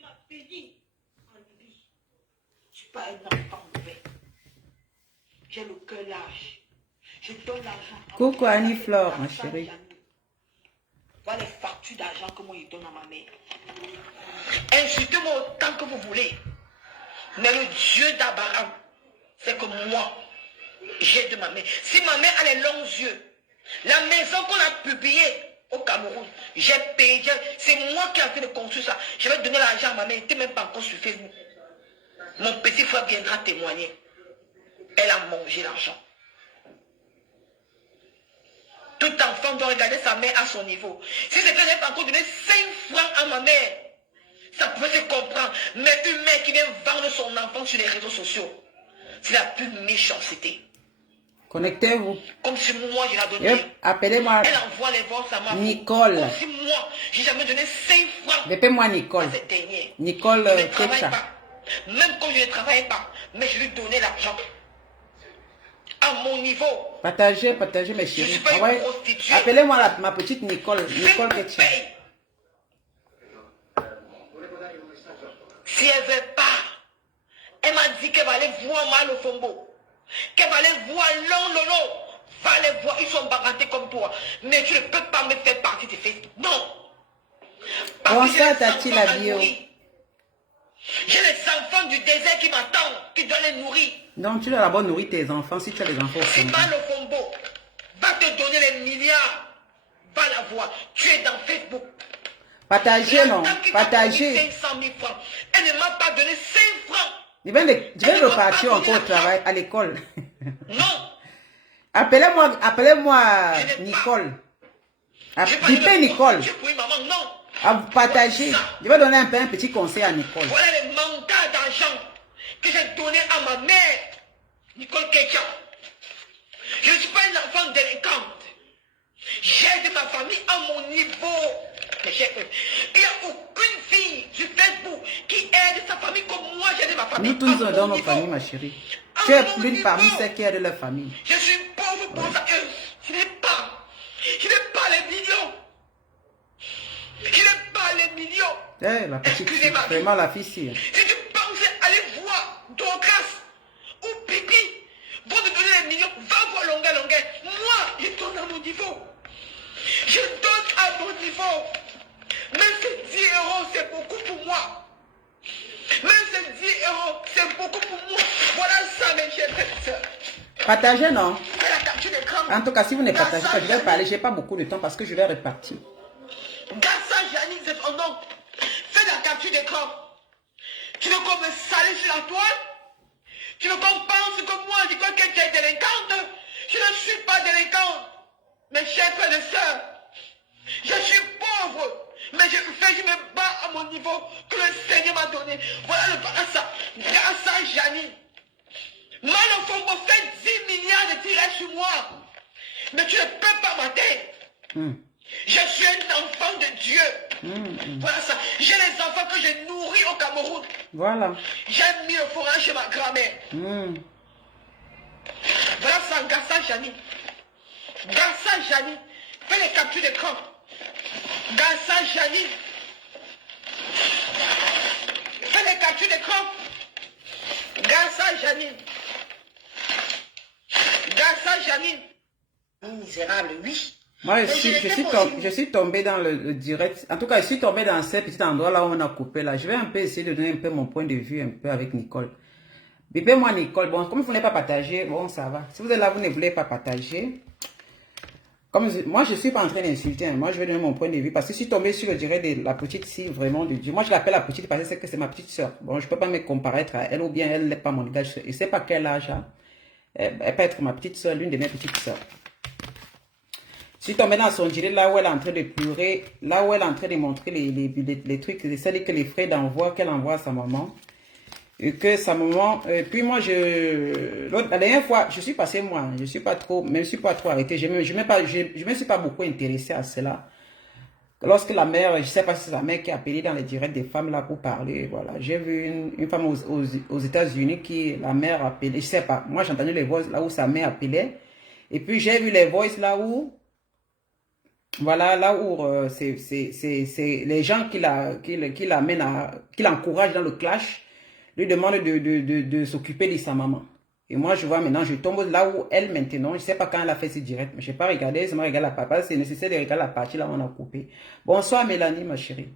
m'as béni en Libye. Je ne suis pas un enfant mauvais. J'ai le cœur large. Je donne l'argent. Coucou Annie Flore, ma chérie. Voilà les factures d'argent que moi je donne à ma mère. Insultez-moi autant que vous voulez. Mais le Dieu d'Abraham, c'est que moi, j'ai de ma mère. Si ma mère a les longs yeux, la maison qu'on a publiée au Cameroun, j'ai payé. C'est moi qui ai fait de construire ça. Je vais donner l'argent à ma mère. Elle n'était même pas encore sur Facebook. Mon petit frère viendra témoigner. Elle a mangé l'argent. Tout enfant doit regarder sa mère à son niveau. Si c'était qu'elle n'avait pas encore donné 5 francs à ma mère, ça pouvait se comprendre. Mais une mère qui vient vendre son enfant sur les réseaux sociaux, c'est la plus méchanceté. Connectez-vous. Comme si moi je l'ai donné. Appelez-moi Elle envoie les voix à ma Nicole. Comme si moi, j'ai jamais donné 5 francs. Appelez-moi Nicole. À cette dernière. Nicole Je ne travaille Ketcha. pas. Même quand je ne travaille pas, mais je lui donnais l'argent. À mon niveau. Partagez mes chéris. Je suis pas une prostituée. Appelez-moi ma petite Nicole. Nicole Ketcha. Si elle ne veut pas, elle m'a dit qu'elle va aller voir mal au Fombo. Qu'elle va aller voir Lolo. Va aller voir, ils sont baratés comme toi. Mais tu ne peux pas me faire partie de Facebook. Non. Bonsoir Tati la bio. J'ai les enfants du désert qui m'attendent, qui doivent les nourrir. Non, tu dois d'abord nourrir tes enfants si tu as des enfants au Si Congo. mal au Fombo va te donner les milliards, va la voir. Tu es dans Facebook. Partagez, non. Partagez. 500 000 francs. Elle ne m'a pas donné 5 francs. Je vais repartir encore au travail, à l'école. Non. Appelez-moi Nicole. Bipez Nicole. Oui, maman, non. À vous partager. Je vais donner un petit conseil à Nicole. Voilà les mandats d'argent que j'ai donné à ma mère, Nicole Ketcha. Je ne suis pas une enfant délinquante. J'aide ma famille à mon niveau. Mais il n'y a aucune fille sur Facebook qui aide sa famille comme moi j'aide ma famille. Nous tous sommes dans nos familles, ma chérie. Tu es l'une parmi celles qui aident leur famille. Je suis pauvre pour ça. Je n'ai pas les millions. Je n'ai pas les millions. Eh, la petite fille, vraiment la fille ci. Si tu pensais aller voir Dorcas ou Pipi pour te donner les millions, va voir longueur. Moi, je donne à mon niveau. Je donne à mon niveau. Même ces 10 euros, c'est beaucoup pour moi. Même ces 10 euros, c'est beaucoup pour moi. Voilà ça, mes chers frères. Partagez, non? Fais la capture d'écran. En tout cas, si vous ne partagez pas, je vais parler. Je n'ai pas beaucoup de temps parce que je vais repartir. Gassa Janine, c'est son nom. Fais la capture d'écran. Tu veux qu'on me salue sur la toile? Tu veux qu'on pense que moi, je crois que tu es délinquante? Je ne suis pas délinquante. Mes chers frères et sœurs, je suis pauvre, mais je me bats à mon niveau que le Seigneur m'a donné. Voilà le Gassa. Gassa Janine. Mal au fond, on fait 10 milliards de tirages sur moi. Mais tu ne peux pas m'atteindre. Je suis un enfant de Dieu. Voilà ça. J'ai les enfants que j'ai nourris au Cameroun. Voilà. J'ai mis le fourrage chez ma grand-mère. Voilà ça, Gassa Janine. Gassa Janine. Fais les captures d'écran. Gassa Janine. Fais les captures d'écran. Gassa Janine. Gassa Janine. Misérable, oui. Moi, je suis tombé dans le direct. En tout cas, je suis tombé dans ce petit endroit là où on a coupé là. Je vais un peu essayer de donner un peu mon point de vue un peu avec Nicole. Bipez-moi Nicole. Bon, comme vous ne voulez pas partager, bon, ça va. Si vous êtes là, vous ne voulez pas partager. Moi, je ne suis pas en train d'insulter. Hein. Moi, je vais donner mon point de vue. Parce que je suis tombé sur le direct de la petite fille vraiment de Dieu. Moi, je l'appelle la petite parce que c'est ma petite soeur. Bon, je ne peux pas me comparaître à elle ou bien elle n'est pas mon égale. Je ne sais pas quel âge. Hein. Elle peut être ma petite soeur, l'une de mes petites soeurs. Je suis tombé dans son direct là où elle est en train de pleurer. Là où elle est en train de montrer les trucs. C'est que les frères d'envoi qu'elle envoie à sa maman. Et que sa maman, puis moi, la dernière fois, je suis passé moi, je suis pas trop arrêté, je me suis pas beaucoup intéressé à cela. Lorsque la mère, je sais pas si c'est la mère qui a appelé dans les directs des femmes là pour parler, voilà. J'ai vu une femme aux États-Unis qui, la mère appelait, je sais pas, moi j'ai entendu les voix là où sa mère appelait, et puis j'ai vu les voix là où Voilà, là où c'est les gens qui l'amènent qui l'encouragent dans le clash, lui demandent de s'occuper de sa maman. Et moi, je vois maintenant, je tombe là où elle, maintenant, je ne sais pas quand elle a fait ses directs, mais je n'ai pas regardé, ça m'a regardé la papa, c'est nécessaire de regarder la partie là où on a coupé. Bonsoir Mélanie, ma chérie.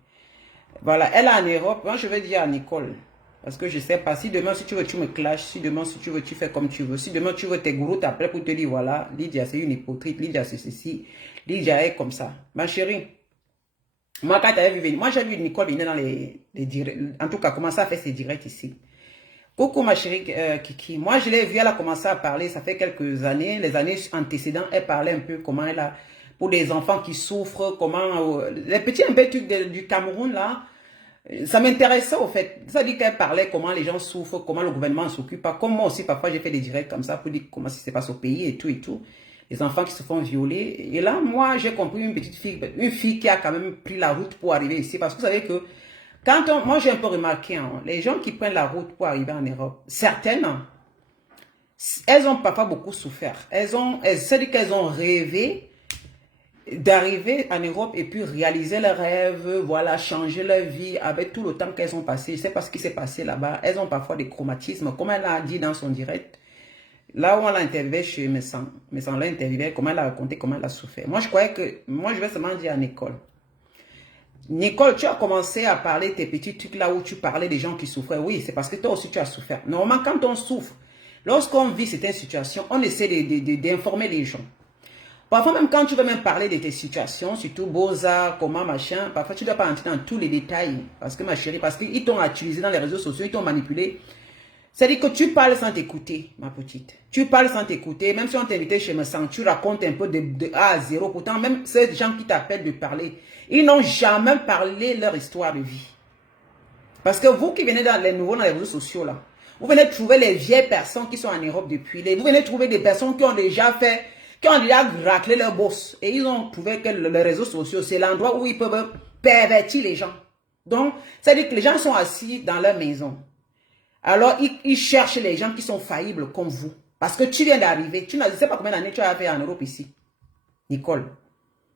Voilà, elle est en Europe, moi je vais dire à Nicole, parce que je ne sais pas, si demain, si tu veux, tu me clashes, si demain, si tu veux, tu fais comme tu veux, si demain, tu veux, tes gourous t'appellent pour te dire, voilà, Lydia, c'est une hypocrite, Lydia, c'est ceci, Lydia est comme ça. Ma chérie, moi, quand tu avais vu, moi j'ai vu Nicole venir dans les directs, en tout cas, commencer à faire ses directs ici. Coucou ma chérie Kiki, moi je l'ai vu, elle a commencé à parler, ça fait quelques années, les années antécédentes, elle parlait un peu comment elle a, pour des enfants qui souffrent, comment, les petits un peu trucs du Cameroun là, ça m'intéressait au fait, ça dit qu'elle parlait comment les gens souffrent, comment le gouvernement s'occupe, comme moi aussi parfois j'ai fait des directs comme ça pour dire comment ça se passe au pays et tout, les enfants qui se font violer, et là moi j'ai compris une fille qui a quand même pris la route pour arriver ici, parce que vous savez que moi j'ai un peu remarqué, hein, les gens qui prennent la route pour arriver en Europe, certaines, elles ont parfois beaucoup souffert. C'est-à-dire qu'elles ont rêvé d'arriver en Europe et puis réaliser leurs rêves, voilà, changer leur vie avec tout le temps qu'elles ont passé. Je ne sais pas ce qui s'est passé là-bas. Elles ont parfois des chromatismes, comme elle a dit dans son direct. Là où on l'a interviewé chez Messan l'a interviewé, comment elle a raconté, comment elle a souffert. Moi, je croyais que, moi, je vais seulement dire à Nicole, tu as commencé à parler tes petits trucs là où tu parlais des gens qui souffraient. Oui, c'est parce que toi aussi tu as souffert. Normalement, quand on souffre, lorsqu'on vit certaines situations, on essaie d'informer les gens. Parfois, même quand tu veux même parler de tes situations, surtout Boza, comment, machin, parfois tu ne dois pas entrer dans tous les détails. Parce que ma chérie, parce qu'ils t'ont utilisé dans les réseaux sociaux, ils t'ont manipulé. C'est-à-dire que tu parles sans t'écouter, ma petite. Tu parles sans t'écouter. Même si on t'invitait chez Messan, tu racontes un peu de A à 0. Pourtant, même ces gens qui t'appellent de parler, ils n'ont jamais parlé leur histoire de vie. Parce que vous qui venez dans les nouveaux dans les réseaux sociaux, là, vous venez trouver les vieilles personnes qui sont en Europe depuis. Vous venez trouver des personnes qui ont déjà raclé leur boss. Et ils ont trouvé que les réseaux sociaux, c'est l'endroit où ils peuvent pervertir les gens. Donc, c'est-à-dire que les gens sont assis dans leur maison. Alors, ils cherchent les gens qui sont faillibles comme vous. Parce que tu viens d'arriver. Tu ne sais pas combien d'années tu as fait en Europe ici. Nicole.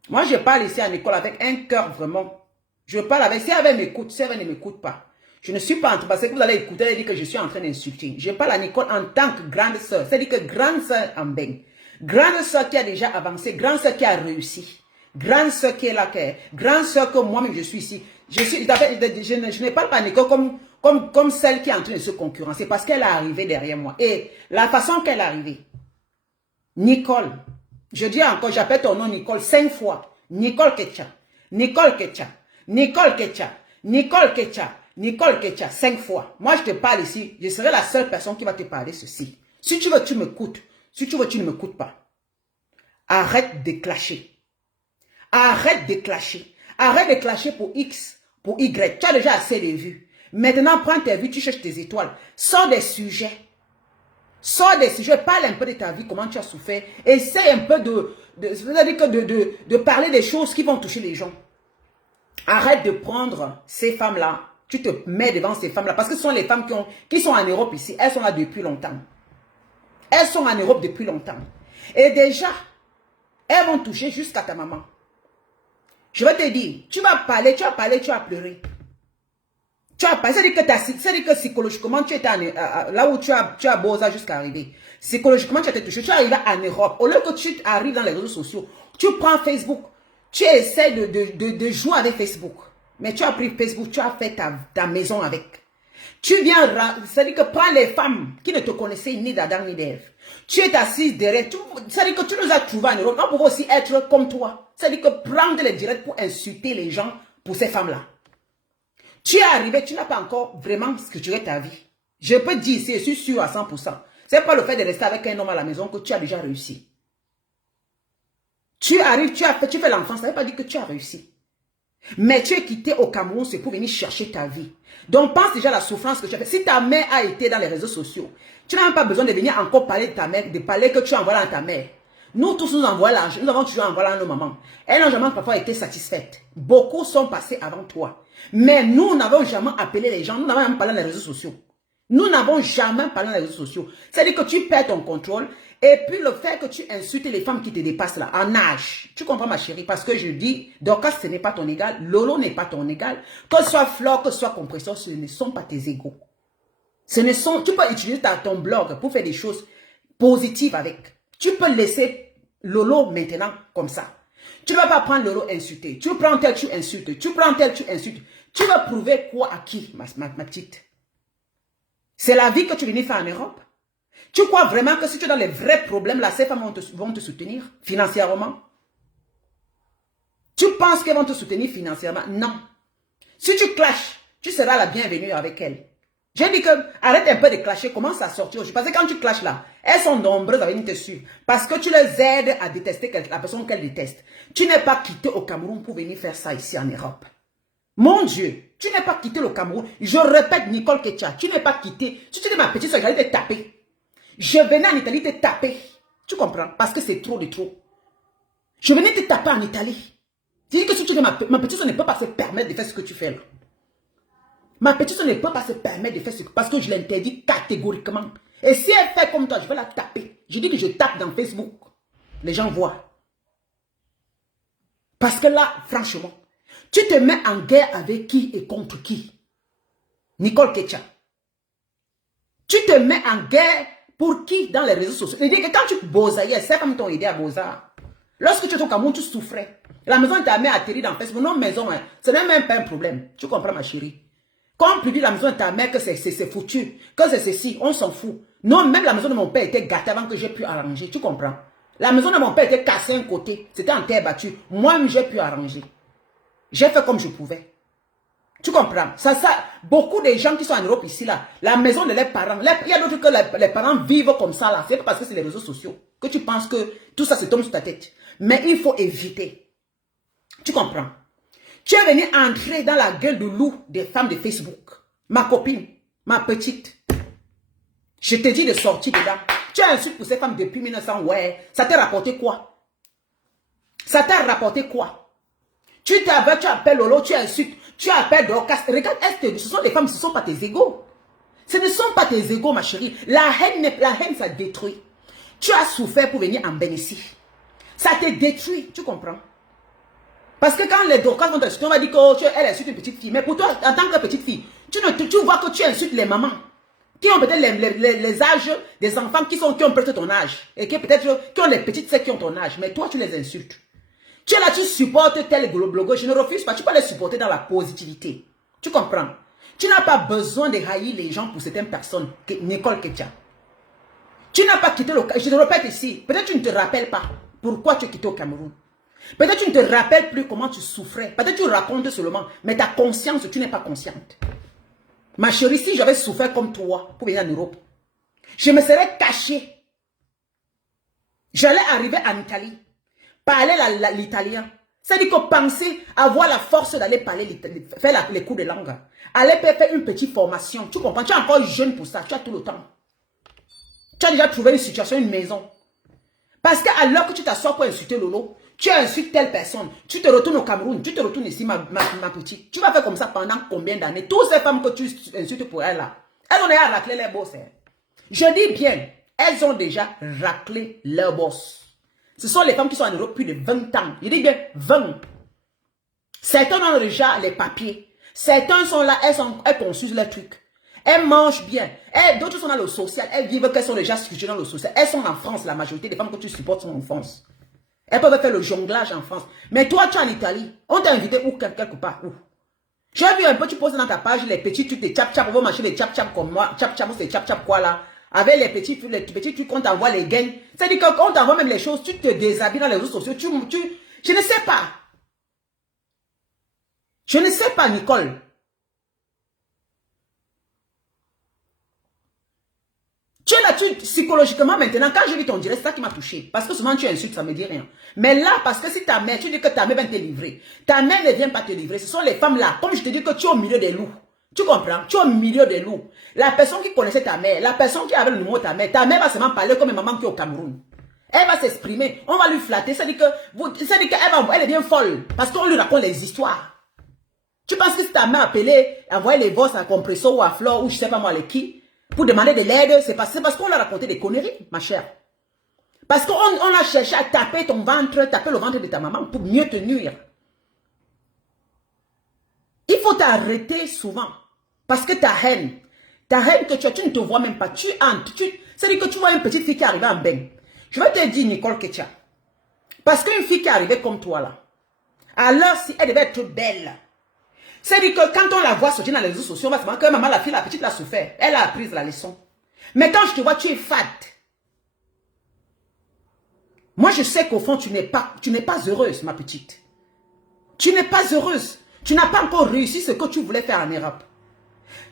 Moi, je parle ici à Nicole avec un cœur vraiment. Je parle avec, si elle m'écoute, si elle ne m'écoute pas. Je ne suis pas en train, parce que vous allez écouter, elle dit que je suis en train d'insulter. Je parle à Nicole en tant que grande sœur. C'est-à-dire que grande sœur en bain. Grande sœur qui a déjà avancé. Grande sœur qui a réussi. Grande sœur qui est là, grande sœur que moi-même je suis ici. Je ne parle pas à Nicole comme celle qui est en train de se concurrencer parce qu'elle est arrivée derrière moi. Et la façon qu'elle est arrivée, Nicole, je dis encore, j'appelle ton nom Nicole 5 fois. Nicole Ketcha, Nicole Ketcha, Nicole Ketcha, Nicole Ketcha, Nicole Ketcha, 5 fois. Moi, je te parle ici, je serai la seule personne qui va te parler ceci. Si tu veux, tu m'écoutes. Si tu veux, tu ne m'écoutes pas. Arrête de clasher. Arrête de clasher. Arrête de clasher pour X, pour Y. Tu as déjà assez de vues. Maintenant, prends tes vues, tu cherches tes étoiles. Sors des sujets. Sors des sujets. Parle un peu de ta vie, comment tu as souffert. Essaye un peu de parler des choses qui vont toucher les gens. Arrête de prendre ces femmes-là. Tu te mets devant ces femmes-là. Parce que ce sont les femmes qui sont en Europe ici. Elles sont là depuis longtemps. Elles sont en Europe depuis longtemps. Et déjà, elles vont toucher jusqu'à ta maman. Je vais te dire, tu vas parler, tu vas pleurer. Tu as parlé, c'est-à-dire que psychologiquement, tu étais là où tu as Boza jusqu'à arriver. Psychologiquement, tu as été touché. Tu es arrivé en Europe. Au lieu que tu arrives dans les réseaux sociaux, tu prends Facebook. Tu essaies de jouer avec Facebook. Mais tu as pris Facebook, tu as fait ta maison avec. Tu viens, c'est-à-dire que prends les femmes qui ne te connaissaient ni d'Adam ni d'Ève. Tu es assise derrière. C'est-à-dire que tu nous as trouvés en Europe. On peut aussi être comme toi. C'est-à-dire que prendre les directs pour insulter les gens pour ces femmes-là. Tu es arrivé, tu n'as pas encore vraiment structuré ta vie. Je peux te dire ici, je suis sûr à 100%. C'est pas le fait de rester avec un homme à la maison que tu as déjà réussi. Tu arrives, tu fais l'enfant, ça ne veut pas dire que tu as réussi. Mais tu es quitté au Cameroun, c'est pour venir chercher ta vie. Donc pense déjà à la souffrance que tu as fait. Si ta mère a été dans les réseaux sociaux, tu n'as même pas besoin de venir encore parler de ta mère, de parler que tu envoies à ta mère. Nous tous nous envoyons l'argent, nous avons toujours envoyé à nos mamans. Elles n'ont jamais parfois été satisfaites. Beaucoup sont passés avant toi. Mais nous n'avons jamais appelé les gens, nous n'avons même pas parlé dans les réseaux sociaux. Nous n'avons jamais parlé dans les réseaux sociaux. C'est-à-dire que tu perds ton contrôle. Et puis le fait que tu insultes les femmes qui te dépassent là, en âge. Tu comprends ma chérie? Parce que je dis, Dorcas, ce n'est pas ton égal. Lolo n'est pas ton égal. Que ce soit Flore, que ce soit Compresseur, ce ne sont pas tes égaux. Tu peux utiliser ton blog pour faire des choses positives avec. Tu peux laisser Lolo maintenant comme ça. Tu ne vas pas prendre Lolo insulter. Tu prends tel, tu insultes. Tu prends tel, tu insultes. Tu vas prouver quoi à qui, ma petite? C'est la vie que tu viens faire en Europe. Tu crois vraiment que si tu es dans les vrais problèmes, là, ces femmes vont te soutenir financièrement? Tu penses qu'elles vont te soutenir financièrement? Non. Si tu clashes, tu seras la bienvenue avec elles. J'ai dit que arrête un peu de clasher, commence à sortir aujourd'hui. Parce que quand tu clashes là, elles sont nombreuses à venir te suivre. Parce que tu les aides à détester la personne qu'elles détestent. Tu n'es pas quitté au Cameroun pour venir faire ça ici en Europe. Mon Dieu, tu n'es pas quitté le Cameroun. Je répète, Nicole Ketcha, tu n'es pas quitté. Si tu dis ma petite soeur, j'allais te taper. Je venais en Italie te taper. Tu comprends? Parce que c'est trop de trop. Je venais te taper en Italie. C'est-à-dire que si tu dis ma petite soeur ne peut pas se permettre de faire ce que tu fais là. Ma petite soeur ne peut pas se permettre de faire ce que... Parce que je l'interdis catégoriquement. Et si elle fait comme toi, je vais la taper. Je dis que je tape dans Facebook. Les gens voient. Parce que là, franchement, tu te mets en guerre avec qui et contre qui? Nicole Ketcha. Tu te mets en guerre pour qui dans les réseaux sociaux? C'est-à-dire que quand tu bosaillais, c'est comme t'ont aidé à bosar. Lorsque tu étais au Cameroun, tu souffrais. La maison de ta mère atterrit dans Facebook. Non, maison, hein, ce n'est même pas un problème. Tu comprends, ma chérie? Quand on publie la maison de ta mère que c'est foutu, que c'est ceci, on s'en fout. Non, même la maison de mon père était gâtée avant que j'ai pu arranger. Tu comprends? La maison de mon père était cassée un côté. C'était en terre battue. Moi, j'ai pu arranger. J'ai fait comme je pouvais. Tu comprends? Ça, beaucoup de gens qui sont en Europe ici, là, la maison de leurs parents, il y a d'autres que les parents vivent comme ça, là. C'est pas parce que c'est les réseaux sociaux que tu penses que tout ça se tombe sur ta tête. Mais il faut éviter. Tu comprends? Tu es venu entrer dans la gueule de loup des femmes de Facebook. Ma copine, ma petite. Je te dis de sortir dedans. Tu as insulté pour ces femmes depuis 1900, ouais. Ça t'a rapporté quoi? Ça t'a rapporté quoi? Tu appelles Lolo, tu insultes, tu appelles Dorcas. Regarde, ce sont des femmes, ce ne sont pas tes égaux. Ce ne sont pas tes égaux, ma chérie. La haine, ça détruit. Tu as souffert pour venir en bénéfice. Ça te détruit, tu comprends? Parce que quand les Dorcas vont t'insulter, on va dire qu'elle insulte une petite fille. Mais pour toi, en tant que petite fille, tu vois que tu insultes les mamans. Qui ont peut-être les âges des enfants qui ont peut-être ton âge. Et qui ont les petites sœurs qui ont ton âge. Mais toi, tu les insultes. Tu es là, tu supportes tel blogueur. Je ne refuse pas. Tu peux les supporter dans la positivité. Tu comprends? Tu n'as pas besoin de haïr les gens pour certaines personnes. Nicole Ketcha. Tu n'as pas quitté le Cameroun. Je te répète ici. Peut-être tu ne te rappelles pas pourquoi tu es quitté au Cameroun. Peut-être tu ne te rappelles plus comment tu souffrais. Peut-être tu racontes seulement. Mais ta conscience, tu n'es pas consciente. Ma chérie, si j'avais souffert comme toi pour venir en Europe, je me serais cachée. J'allais arriver en Italie. Parler l'italien. C'est-à-dire que penser avoir la force d'aller parler, faire les cours de langue. Aller faire une petite formation. Tu comprends? Tu es encore jeune pour ça. Tu as tout le temps. Tu as déjà trouvé une situation, une maison. Parce que alors que tu t'assois pour insulter Lolo, tu insultes telle personne. Tu te retournes au Cameroun. Tu te retournes ici, ma petite. Tu vas faire comme ça pendant combien d'années? Toutes ces femmes que tu insultes pour elles là, elles ont déjà raclé les boss. Hein. Je dis bien, elles ont déjà raclé leurs boss. Ce sont les femmes qui sont en Europe depuis de 20 ans. Je dis bien 20. Certains ont déjà les papiers. Certains sont là, elles consultent leurs trucs. Elles mangent bien. D'autres sont dans le social. Elles vivent qu'elles sont déjà situées dans le social. Elles sont en France. La majorité des femmes que tu supportes sont en France. Elles peuvent faire le jonglage en France. Mais toi, tu es en Italie. On t'a invité où, quelque part? Où? J'ai vu un peu, tu poses dans ta page les petits trucs de tchap-tchap. On va marcher des tchap-tchap comme moi. Tchap-tchap, c'est tchap-tchap quoi là? Avec les petits trucs qu'on t'envoie les gains. C'est-à-dire qu'on t'envoie même les choses, tu te déshabilles dans les réseaux sociaux. Je ne sais pas. Je ne sais pas, Nicole. Tu es là, psychologiquement maintenant, quand j'ai vu ton direct, c'est ça qui m'a touché. Parce que souvent tu insultes, ça ne me dit rien. Mais là, parce que si ta mère, tu dis que ta mère vient te livrer. Ta mère ne vient pas te livrer. Ce sont les femmes là. Comme je te dis que tu es au milieu des loups. Tu comprends? Tu es au milieu des loups. La personne qui connaissait ta mère, la personne qui avait le numéro de ta mère va seulement parler comme une maman qui est au Cameroun. Elle va s'exprimer. On va lui flatter. Ça dit qu'elle elle devient folle. Parce qu'on lui raconte les histoires. Tu penses que si ta mère appelait, envoyait les voix à Compresseur ou à Flore ou je sais pas moi les qui, pour demander de l'aide, c'est parce qu'on a raconté des conneries, ma chère. Parce qu'on a cherché à taper ton ventre, taper le ventre de ta maman pour mieux te nuire. Il faut t'arrêter souvent. Parce que ta haine que tu as, tu ne te vois même pas. C'est-à-dire que tu vois une petite fille qui arrive en bain. Je vais te dire, Nicole Ketia. Parce qu'une fille qui est arrivée comme toi là, alors si elle devait être belle, c'est-à-dire que quand on la voit sortir dans les réseaux sociaux, on va se dire que maman, la fille, la petite l'a souffert. Elle a appris la leçon. Mais quand je te vois, tu es fade. Moi, je sais qu'au fond, tu n'es pas heureuse, ma petite. Tu n'es pas heureuse. Tu n'as pas encore réussi ce que tu voulais faire en Europe.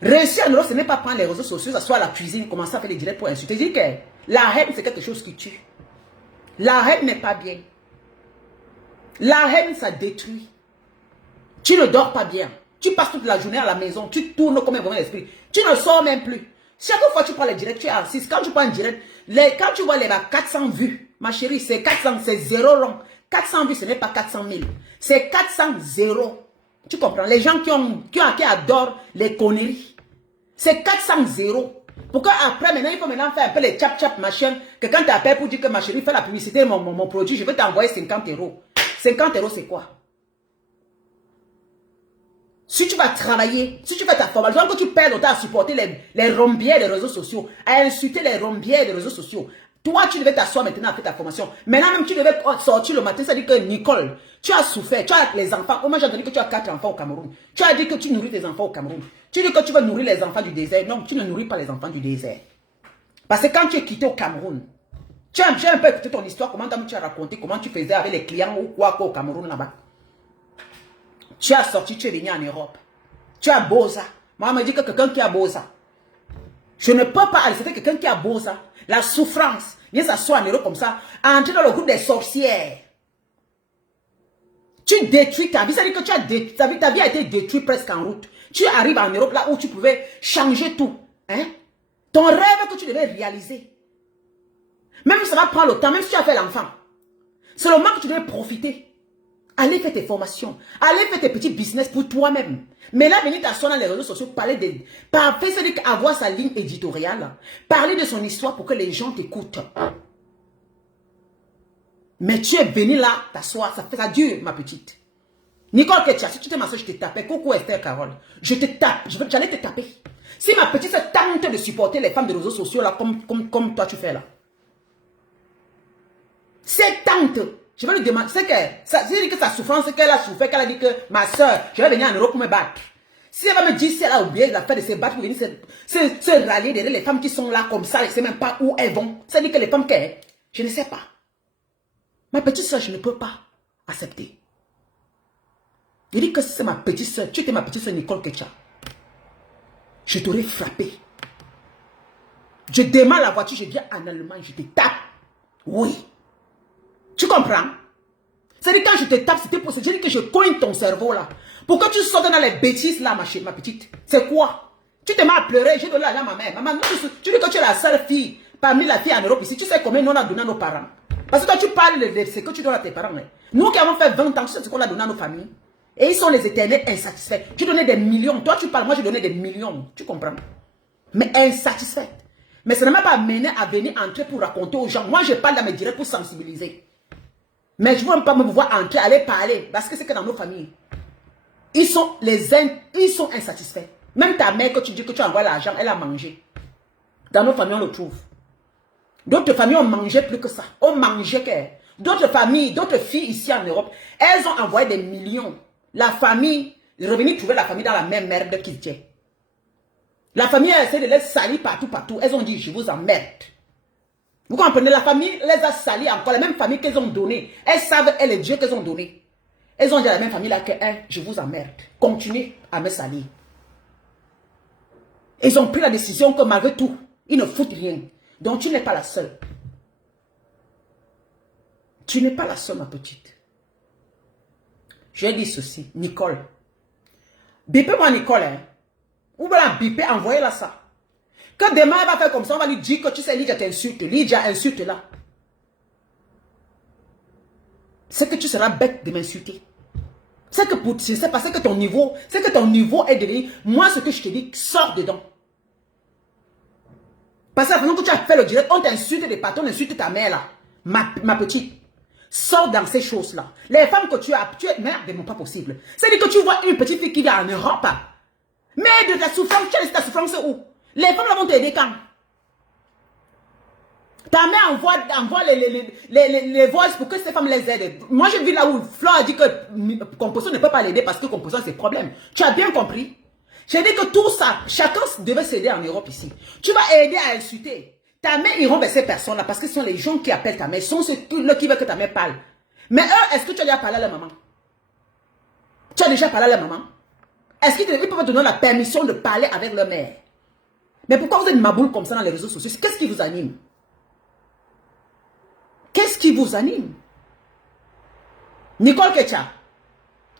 Réussir en Europe, ce n'est pas prendre les réseaux sociaux, s'asseoir à la cuisine, commencer à faire des directs pour insulter. Je dis que la haine, c'est quelque chose qui tue. La haine n'est pas bien. La haine, ça détruit. Tu ne dors pas bien. Tu passes toute la journée à la maison. Tu tournes comme un mauvais esprit. Tu ne sors même plus. Chaque fois que tu prends les directs, tu es assise. Quand tu prends un direct, quand tu vois les 400 vues, ma chérie, c'est 400, c'est 0 long. 400 vues, ce n'est pas 400 000. C'est 400 0. Tu comprends? Les gens qui adorent les conneries. C'est 400 0. Pourquoi après, maintenant, il faut maintenant faire un peu les chap machin, que quand tu appelles pour dire que ma chérie, fais la publicité de mon produit, je vais t'envoyer 50 €. 50 €, c'est quoi? Si tu vas travailler, si tu fais ta formation, que tu perds le temps à supporter les rombières des réseaux sociaux, à insulter les rombières des réseaux sociaux, toi, tu devais t'asseoir maintenant après ta formation. Maintenant, même tu devais sortir le matin, ça dit que Nicole, tu as souffert, tu as les enfants. Moi, j'ai entendu que tu as 4 enfants au Cameroun. Tu as dit que tu nourris tes enfants au Cameroun. Tu dis que tu vas nourrir les enfants du désert. Non, tu ne nourris pas les enfants du désert. Parce que quand tu es quitté au Cameroun, tu as un peu écouté ton histoire, comment tu as raconté, comment tu faisais avec les clients ou quoi au Cameroun là-bas. Tu as sorti, tu es venu en Europe. Tu as beau ça. Moi, me dit que quelqu'un qui a beau ça. Je ne peux pas accepter quelqu'un qui a beau ça. La souffrance. Viens s'asseoir en Europe comme ça. Entrer dans le groupe des sorcières. Tu détruis ta vie. C'est-à-dire que ta vie a été détruite presque en route. Tu arrives en Europe là où tu pouvais changer tout. Hein? Ton rêve que tu devais réaliser. Même si ça va prendre le temps, même si tu as fait l'enfant. C'est le moment que tu devais profiter. Allez faire tes formations. Allez faire tes petits business pour toi-même. Mais là, venir t'asseoir dans les réseaux sociaux, c'est-à-dire avoir sa ligne éditoriale. Parler de son histoire pour que les gens t'écoutent. Mais tu es venu là, t'asseoir, ça dure, ma petite. Nicole Ketia, si tu t'es massé, je te tapais. Coucou Esther Carole. Je te tape, j'allais te taper. Si ma petite tente de supporter les femmes des réseaux sociaux là, comme toi tu fais là. C'est tente. Je vais lui demander, c'est que sa souffrance, qu'elle a souffert, qu'elle a dit que ma soeur, je vais venir en Europe pour me battre. Si elle va me dire si elle a oublié la peine de se battre pour venir se rallier derrière les femmes qui sont là comme ça, elle ne sait même pas où elles vont. Ça dit que les femmes qu'elles, je ne sais pas. Ma petite soeur, je ne peux pas accepter. Il dit que c'est ma petite soeur, tu étais ma petite soeur Nicole Ketia. Je t'aurais frappé. Je démarre la voiture, je viens en Allemagne, je te tape. Oui. Tu comprends? C'est-à-dire quand je te tape, c'était pour ça. Je dis que je cogne ton cerveau là. Pour que tu sortes dans les bêtises là, ma petite. C'est quoi? Tu te mets à pleurer, j'ai donné l'argent à ma mère. Maman, tu dis que tu es la seule fille parmi la fille en Europe ici. Tu sais combien nous on a donné à nos parents. Parce que toi tu parles de ce que tu donnes à tes parents. Nous qui avons fait 20 ans, tu sais ce qu'on a donné à nos familles. Et ils sont les éternels insatisfaits. Tu donnais des millions. Toi tu parles, moi je donnais des millions. Tu comprends? Mais insatisfaits. Mais ça ne m'a pas amené à venir entrer pour raconter aux gens. Moi je parle dans mes directs pour sensibiliser. Mais je ne veux pas me voir entrer, aller parler. Parce que c'est que dans nos familles, ils sont insatisfaits. Même ta mère, que tu dis que tu envoies l'argent, elle a mangé. Dans nos familles, on le trouve. D'autres familles ont mangé plus que ça. On mangeait que. D'autres familles, d'autres filles ici en Europe, elles ont envoyé des millions. La famille, revenir trouver la famille dans la même merde qu'ils étaient. La famille a essayé de les salir partout. Elles ont dit, je vous emmerde. Vous comprenez, la famille les a salis encore, la même famille qu'elles ont donné. Elles savent, elles, les dieux qu'elles ont donné. Elles ont dit à la même famille là que, je vous emmerde. Continuez à me salir. Ils ont pris la décision que malgré tout, ils ne foutent rien. Donc tu n'es pas la seule. Tu n'es pas la seule, ma petite. J'ai dit ceci, Nicole. Bipez-moi Nicole, hein. Ou bien bipez, envoyez-la ça. Que demain, elle va faire comme ça, on va lui dire que tu sais, Lydia t'insulte. Lydia insulte là. C'est que tu seras bête de m'insulter. C'est que pour, c'est parce que ton niveau est devenu. Moi, ce que je te dis, sors dedans. Parce que la façon que tu as fait le direct, on t'insulte des patrons, on insulte ta mère là. Ma petite. Sors dans ces choses-là. Les femmes que tu as, merde, non pas possible. C'est-à-dire que tu vois une petite fille qui vient en Europe. Mais de ta souffrance, tu as laissé ta souffrance où? Les femmes là vont t'aider quand? Ta mère envoie les voices pour que ces femmes les aident. Moi, je vis là où Flore a dit que Composition ne peut pas l'aider parce que Composition a ses problèmes. Tu as bien compris? J'ai dit que tout ça, chacun devait s'aider en Europe ici. Tu vas aider à insulter. Ta mère iront vers ces personnes-là parce que ce sont les gens qui appellent ta mère. Ce sont ceux qui veulent que ta mère parle. Mais eux, est-ce que tu as déjà parlé à la maman? Tu as déjà parlé à la maman? Est-ce qu'ils peuvent te donner la permission de parler avec leur mère? Mais pourquoi vous êtes maboule comme ça dans les réseaux sociaux? Qu'est-ce qui vous anime? Qu'est-ce qui vous anime? Nicole Ketcha.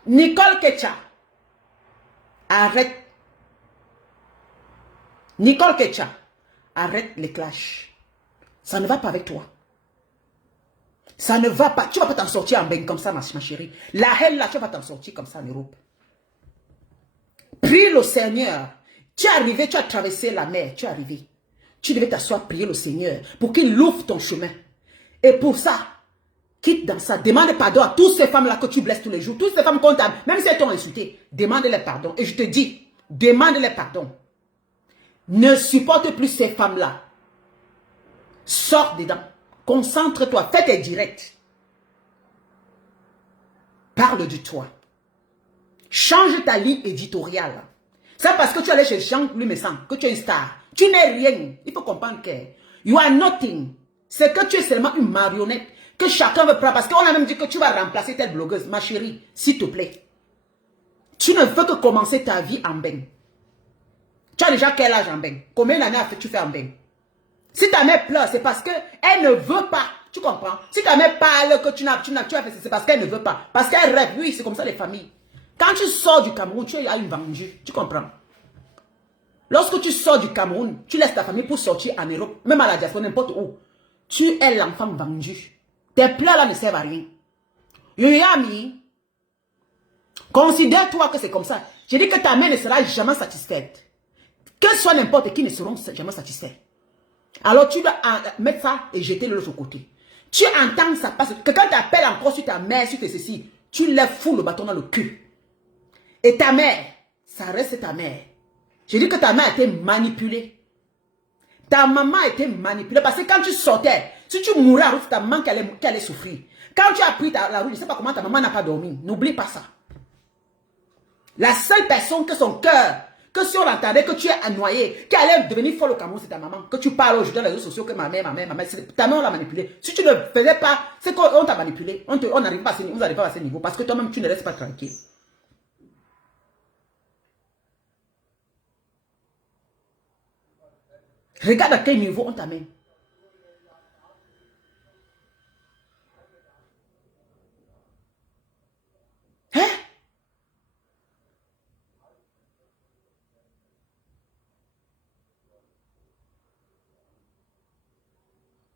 Nicole Ketcha. Arrête. Nicole Ketcha. Arrête les clashs. Ça ne va pas avec toi. Ça ne va pas. Tu ne vas pas t'en sortir en bain comme ça, ma chérie. La haine là, tu vas pas t'en sortir comme ça en Europe. Prie le Seigneur. Tu es arrivé, tu as traversé la mer. Tu es arrivé. Tu devais t'asseoir, prier le Seigneur pour qu'il ouvre ton chemin. Et pour ça, quitte dans ça. Demande pardon à toutes ces femmes-là que tu blesses tous les jours. Toutes ces femmes comptables, même si elles t'ont insulté, demande-les pardon. Et je te dis, demande-les pardon. Ne supporte plus ces femmes-là. Sors dedans. Concentre-toi. Fais tes directs. Parle de toi. Change ta ligne éditoriale. C'est parce que tu allais chez Jean-Louis Messan que tu es une star. Tu n'es rien. Il faut comprendre que you are nothing. C'est que tu es seulement une marionnette que chacun veut prendre. Parce qu'on a même dit que tu vas remplacer telle blogueuse. Ma chérie, s'il te plaît. Tu ne veux que commencer ta vie en bain. Tu as déjà quel âge en bain? Combien d'années tu fais en bain? Si ta mère pleure, c'est parce qu'elle ne veut pas. Tu comprends? Si ta mère parle que tu as fait, c'est parce qu'elle ne veut pas. Parce qu'elle rêve. Oui, c'est comme ça les familles. Quand tu sors du Cameroun, tu as une vendue. Tu comprends? Lorsque tu sors du Cameroun, tu laisses ta famille pour sortir en Europe, même à la diaspora, n'importe où. Tu es l'enfant vendu. Tes pleurs là ne servent à rien. Yoyami, considère-toi que c'est comme ça. Je dis que ta mère ne sera jamais satisfaite. Que soit n'importe qui ne seront jamais satisfaits. Alors tu dois mettre ça et jeter de l'autre côté. Tu entends ça parce que quand tu appelles encore sur ta mère, sur tes ceci, tu lèves fou le bâton dans le cul. Et ta mère, ça reste ta mère. Je dis que ta mère a été manipulée. Ta maman a été manipulée parce que quand tu sortais, si tu mourais en route, c'est ta maman qui allait souffrir. Quand tu as pris la route, je ne sais pas comment ta maman n'a pas dormi. N'oublie pas ça. La seule personne que son cœur, que si on entendait que tu es noyé, qui allait devenir folle au Cameroun, c'est ta maman. Que tu parles aujourd'hui dans les réseaux sociaux que ma mère, ta mère on l'a manipulée. Si tu ne faisais pas, c'est qu'on t'a manipulé. On n'arrive pas à ce niveau parce que toi-même tu ne restes pas tranquille. Regarde à quel niveau on t'amène. Hein?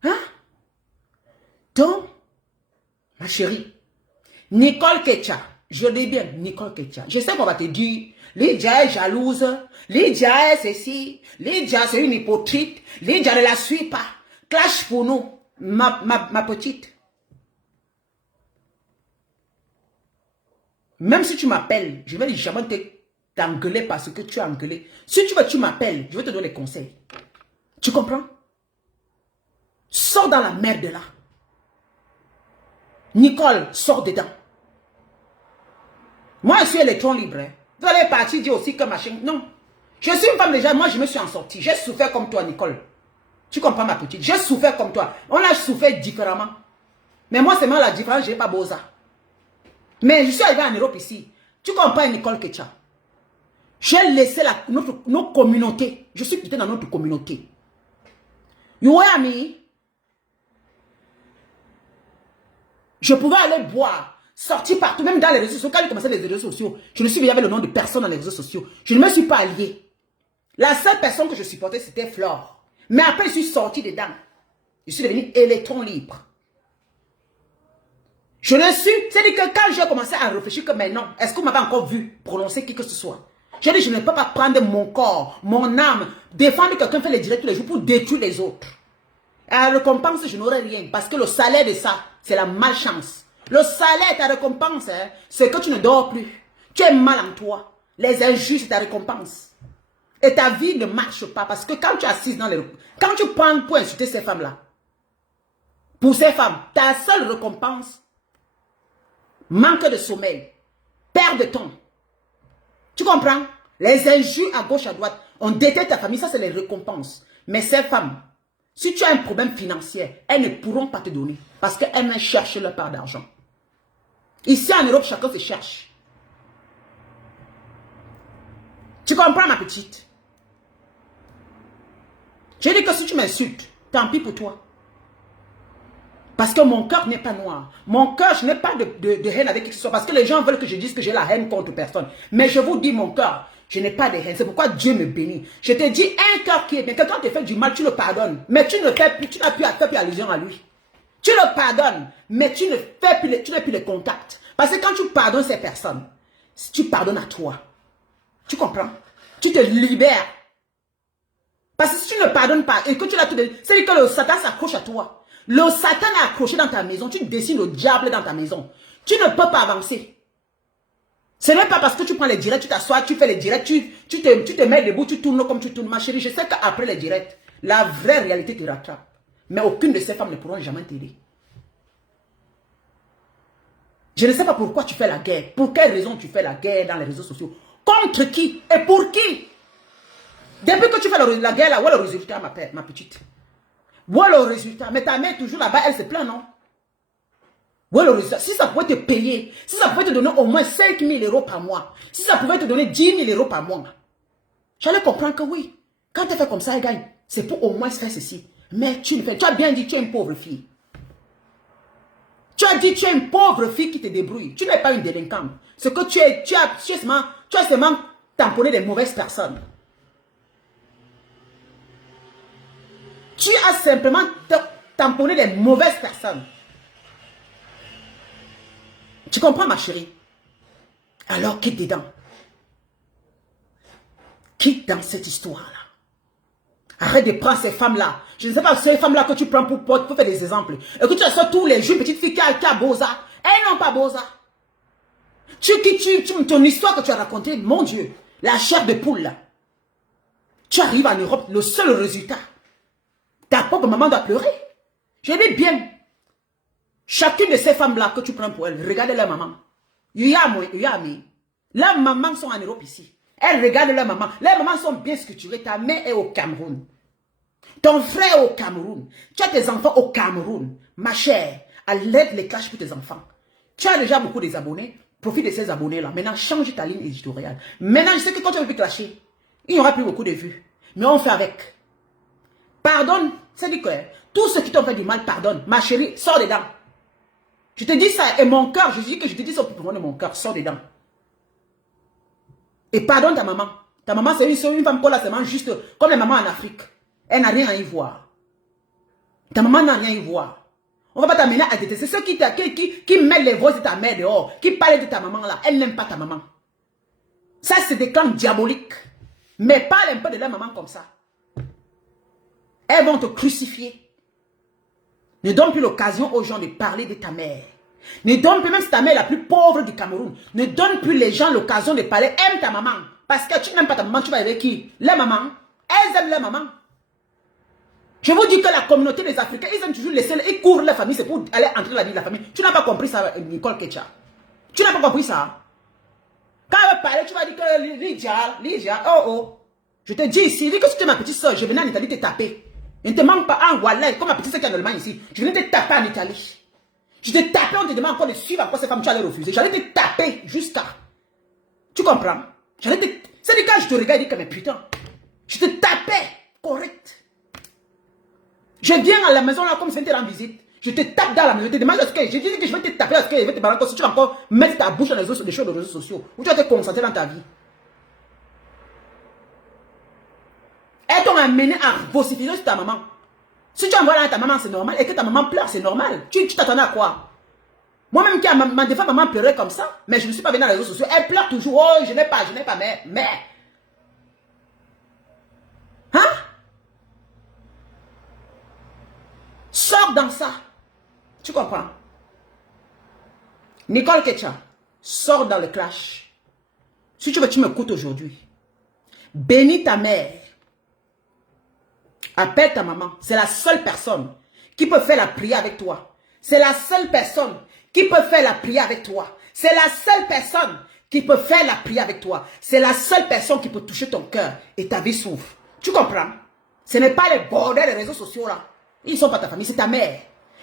Hein? Donc, ma chérie, Nicole Ketcha, je dis bien Nicole Ketcha. Je sais qu'on va te dire, Lydia est jalouse, Lydia est ceci, Lydia c'est une hypocrite, Lydia ne la suit pas. Clash pour nous, ma petite. Même si tu m'appelles, je vais jamais t'engueuler parce que tu as engueulé. Si tu veux, tu m'appelles, je vais te donner des conseils. Tu comprends? Sors dans la merde là. Nicole, sors dedans. Moi, je suis électron libre. Hein. Vous allez partir dire aussi que machin. Non. Je suis une femme déjà, moi je me suis en sortie. J'ai souffert comme toi, Nicole. Tu comprends ma petite? J'ai souffert comme toi. On a souffert différemment. Mais moi, c'est moi la différence, je n'ai pas beau ça. Mais je suis arrivé en Europe ici. Tu comprends, Nicole Ketcha? J'ai laissé nos communautés. Je suis quitté dans notre communauté. You hear me? Je pouvais aller boire, sortir partout, même dans les réseaux sociaux. Quand j'ai commencé les réseaux sociaux, je ne suis venu avec le nom de personne dans les réseaux sociaux. Je ne me suis pas allié. La seule personne que je supportais, c'était Flore. Mais après, je suis sorti dedans. Je suis devenu électron libre. Je ne suis... C'est-à-dire que quand j'ai commencé à réfléchir que maintenant, est-ce qu'on m'avait encore vu prononcer qui que ce soit? J'ai dit, je ne peux pas prendre mon corps, mon âme, défendre quelqu'un, faire les directs tous les jours pour détruire les autres. Et à la récompense, je n'aurai rien. Parce que le salaire de ça, c'est la malchance. Le salaire, ta récompense, hein, c'est que tu ne dors plus. Tu es mal en toi. Les injures, c'est ta récompense. Et ta vie ne marche pas. Parce que quand tu assises dans les... Quand tu prends pour insulter ces femmes-là, pour ces femmes, ta seule récompense, manque de sommeil, perte de temps. Tu comprends? Les injures à gauche, à droite, on déteste ta famille, ça c'est les récompenses. Mais ces femmes, si tu as un problème financier, elles ne pourront pas te donner. Parce qu'elles vont chercher leur part d'argent. Ici en Europe, chacun se cherche. Tu comprends ma petite? J'ai dit que si tu m'insultes, tant pis pour toi. Parce que mon cœur n'est pas noir. Mon cœur, je n'ai pas de haine avec qui que ce soit. Parce que les gens veulent que je dise que j'ai la haine contre personne. Mais je vous dis mon cœur, je n'ai pas de haine. C'est pourquoi Dieu me bénit. Je te dis un cœur qui est bien. Quelqu'un te fait du mal, tu le pardonnes. Mais tu n'as plus allusion à lui. Tu le pardonnes, mais tu n'as plus les contacts. Parce que quand tu pardonnes ces personnes, tu pardonnes à toi. Tu comprends? Tu te libères. Parce que si tu ne pardonnes pas et que tu l'as tout donné, c'est que le Satan s'accroche à toi. Le Satan est accroché dans ta maison. Tu dessines le diable dans ta maison. Tu ne peux pas avancer. Ce n'est pas parce que tu prends les directs, tu t'assois, tu fais les directs, tu te mets debout, tu tournes comme tu tournes. Ma chérie, je sais qu'après les directs, la vraie réalité te rattrape. Mais aucune de ces femmes ne pourront jamais t'aider. Je ne sais pas pourquoi tu fais la guerre. Pour quelle raison tu fais la guerre dans les réseaux sociaux? Contre qui et pour qui? Depuis que tu fais la guerre là, où est le résultat, ma petite? Où est le résultat? Mais ta mère toujours là-bas, elle se plaint, non? Où est le résultat? Si ça pouvait te payer, si ça pouvait te donner au moins 5 000 € par mois, si ça pouvait te donner 10 000 € par mois, j'allais comprendre que oui, quand tu fais comme ça, elle gagne. C'est pour au moins faire ceci. Mais tu le fais. Tu as bien dit, tu es une pauvre fille. Tu as dit, tu es une pauvre fille qui te débrouille. Tu n'es pas une délinquante. Ce que tu as seulement tamponné des mauvaises personnes. Tu as simplement tamponné des mauvaises personnes. Tu comprends, ma chérie? Alors, quitte dedans. Quitte dans cette histoire-là. Arrête de prendre ces femmes-là. Je ne sais pas ces femmes-là que tu prends pour faire des exemples. Et que tu as tous les jours, petites filles qui a Boza. Elles n'ont pas Boza. Ton histoire que tu as racontée, mon Dieu, la chair de poule là. Tu arrives en Europe, le seul résultat. Ta propre maman doit pleurer. Je dis bien. Chacune de ces femmes-là que tu prends pour elles, regardez leur maman. Leurs mamans sont en Europe ici. Elles regardent leur maman. Leurs mamans sont bien structurées. Ta mère est au Cameroun. Ton frère est au Cameroun. Tu as tes enfants au Cameroun. Ma chère, allède les clashs pour tes enfants. Tu as déjà beaucoup des abonnés. Profite de ces abonnés-là. Maintenant, change ta ligne éditoriale. Maintenant, je sais que quand tu vas plus clasher, il n'y aura plus beaucoup de vues. Mais on fait avec. Pardonne. C'est dit que tout ce qui t'ont fait du mal, pardonne. Ma chérie, sors dedans. Je te dis ça. Et mon cœur, je dis que je te dis ça au plus profond de mon cœur. Sors dedans. Et pardonne ta maman. Ta maman, c'est une femme là, c'est juste comme les mamans en Afrique. Elle n'a rien à y voir. Ta maman n'a rien à y voir. On ne va pas t'amener à détester. Ceux qui mettent les voix de ta mère dehors, qui parlent de ta maman là, elle n'aime pas ta maman. Ça, c'est des camps diaboliques. Mais parle un peu de leur maman comme ça. Elles vont te crucifier. Ne donne plus l'occasion aux gens de parler de ta mère. Ne donne plus, même si ta mère est la plus pauvre du Cameroun, ne donne plus les gens l'occasion de parler. Aime ta maman. Parce que tu n'aimes pas ta maman, tu vas avec qui? Les mamans. Elles aiment leur maman. Je vous dis que la communauté des Africains, ils aiment toujours laisser, ils couvrent la famille, c'est pour aller entrer dans la vie de la famille. Tu n'as pas compris ça, Nicole Ketcha. Tu n'as pas compris ça. Quand elle va parler, tu vas dire que Lydia, oh. Je te dis ici, dis que si tu es ma petite soeur, je venais en Italie te taper. Je ne te manque pas en Wallah, comme ma petite soeur qui est en Allemagne ici. Je venais te taper en Italie. Je te tapais, on te demande encore de suivre encore ces femmes, tu allais refuser. J'allais te taper jusqu'à. Tu comprends? J'allais te. C'est du cas, je te regarde et dis que mais putain, je te tapais, correct. Je viens à la maison là comme si tu rends visite. Je te tape dans la maison. Je te demande ce que. Je dis que je vais te taper parce que je vais te balancer. Si tu vas encore mettre ta bouche dans les choses de réseaux sociaux, où tu vas te concentrer dans ta vie. Elles t'ont amené à vociférer sur ta maman. Si tu envoies là ta maman, c'est normal. Et que ta maman pleure, c'est normal. Tu t'attendais à quoi? Moi-même qui a des fois maman pleurait comme ça, mais je ne suis pas venue dans les réseaux sociaux. Elle pleure toujours. Oh, je n'ai pas, mais Hein? Sors dans ça. Tu comprends? Nicole Ketcha, sors dans le clash. Si tu veux, tu m'écoutes aujourd'hui. Bénis ta mère. Appelle ta maman. C'est la seule personne qui peut faire la prière avec toi. C'est la seule personne qui peut faire la prière avec toi. C'est la seule personne qui peut faire la prière avec toi. C'est la seule personne qui peut toucher ton cœur et ta vie s'ouvre. Tu comprends? Ce n'est pas les bordels des réseaux sociaux là. Ils ne sont pas ta famille, c'est ta mère.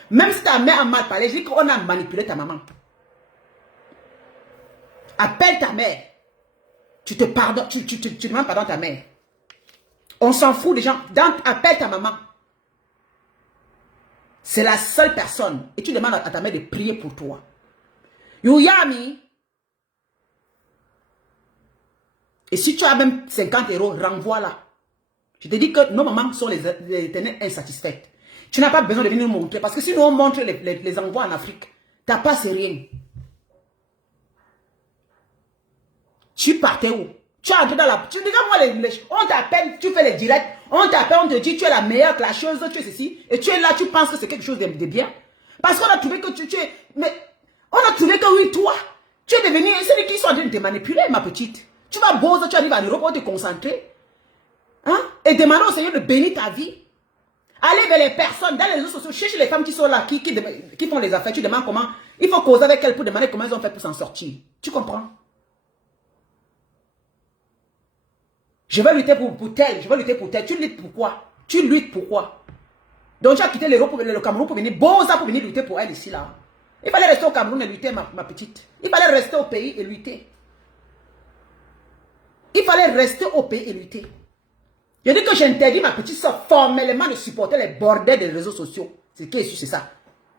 Même si ta mère a mal parlé, je dis qu'on a manipulé ta maman. Appelle ta mère. Tu te pardonnes, tu demandes pardon à ta mère. On s'en fout des gens. Appelle ta maman. C'est la seule personne. Et tu demandes à ta mère de prier pour toi. Youyami. Et si tu as même 50 €, renvoie-la. Je te dis que nos mamans sont les éternelles insatisfaites. Tu n'as pas besoin de venir nous montrer. Parce que si nous on montre les envois en Afrique, t'as pas, c'est rien. Tu partais où? Tu es entré dans la... Tu regardes moi, on t'appelle, tu fais les directs, on t'appelle, on te dit tu es la meilleure clasheuse, tu es ceci, et tu es là, tu penses que c'est quelque chose de bien. Parce qu'on a trouvé que tu es... Mais on a trouvé que oui, toi, tu es devenu... C'est qui sont en train de te manipuler, ma petite. Tu vas bosser, tu arrives en Europe, on te concentrer. Hein? Et demander au Seigneur de bénir ta vie. Allez vers les personnes, dans les réseaux sociaux, cherche les femmes qui sont là, qui font les affaires, tu demandes comment... Il faut causer avec elles pour demander comment elles ont fait pour s'en sortir. Tu comprends? Je vais lutter pour tel, je vais lutter pour tel. Tu luttes pourquoi? Tu luttes pourquoi? Donc tu as quitté le Cameroun pour venir, Boza pour venir lutter pour elle ici là. Il fallait rester au Cameroun et lutter, ma petite. Il fallait rester au pays et lutter. Il fallait rester au pays et lutter. Je dis que j'interdis ma petite soeur formellement de supporter les bordels des réseaux sociaux. C'est qui est sûr, c'est ça.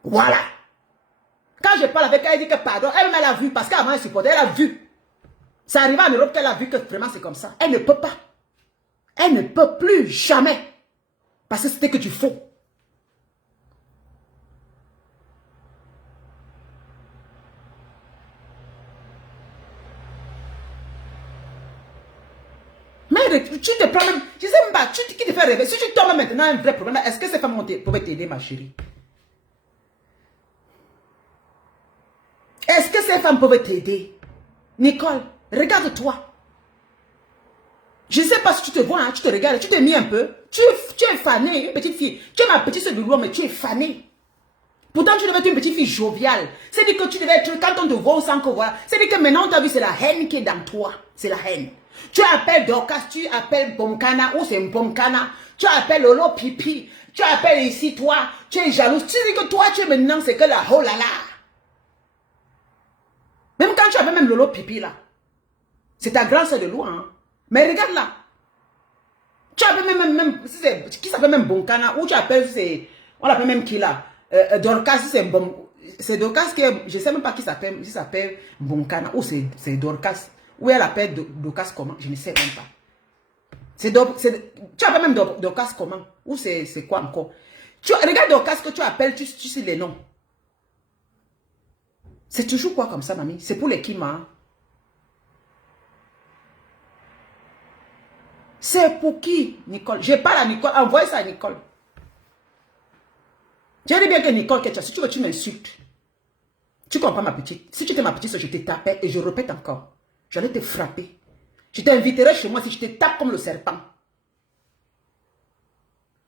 Voilà. Quand je parle avec elle, elle dit que pardon, elle a vu parce qu'avant elle supportait, elle a vu. C'est arrivé en Europe qu'elle a vu que vraiment c'est comme ça. Elle ne peut pas. Elle ne peut plus jamais. Parce que c'était que du faux. Mais tu te prends même... Je sais même pas, qui te fait rêver. Si tu tombes maintenant un vrai problème, est-ce que ces femmes pouvaient t'aider, ma chérie? Est-ce que ces femmes pouvaient t'aider? Nicole, regarde-toi. Je ne sais pas si tu te vois, hein, tu te regardes, tu t'es mis un peu. Tu es fanée, une petite fille. Tu es ma petite soeur de loi, mais tu es fanée. Pourtant, tu devais être une petite fille joviale. C'est-à-dire que tu devais être, quand on te voit, on sent que voilà. C'est-à-dire que maintenant, tu as vu, c'est la haine qui est dans toi. C'est la haine. Tu appelles Dorcas, tu appelles Pomkana, ou c'est Pomkana. Tu appelles Lolo Pipi. Tu appelles ici, toi. Tu es jalouse. Tu dis que toi, tu es maintenant, c'est que la oh là là. Même quand tu avais même Lolo Pipi là. C'est ta grande soeur de loi, hein. Mais regarde là. Tu appelles même qui s'appelle même Bonkana, ou tu appelles, on l'appelle même qui là. Dorcas, c'est bon. C'est Dorcas qui est, je ne sais même pas qui s'appelle Bonkana, ou c'est Dorcas. Ou elle appelle Dorcas comment, je ne sais même pas. Tu appelles même Dorcas comment, ou c'est quoi encore. Regarde Dorcas que tu appelles, tu sais les noms. C'est toujours quoi comme ça, mamie? C'est pour les Kima. Hein? C'est pour qui, Nicole? Je parle à Nicole. Envoie ça à Nicole. Je dis bien que Nicole, si tu veux, tu m'insultes. Tu comprends, ma petite? Si tu étais ma petite, je te tapais et je répète encore. J'allais te frapper. Je t'inviterai chez moi si je te tape comme le serpent.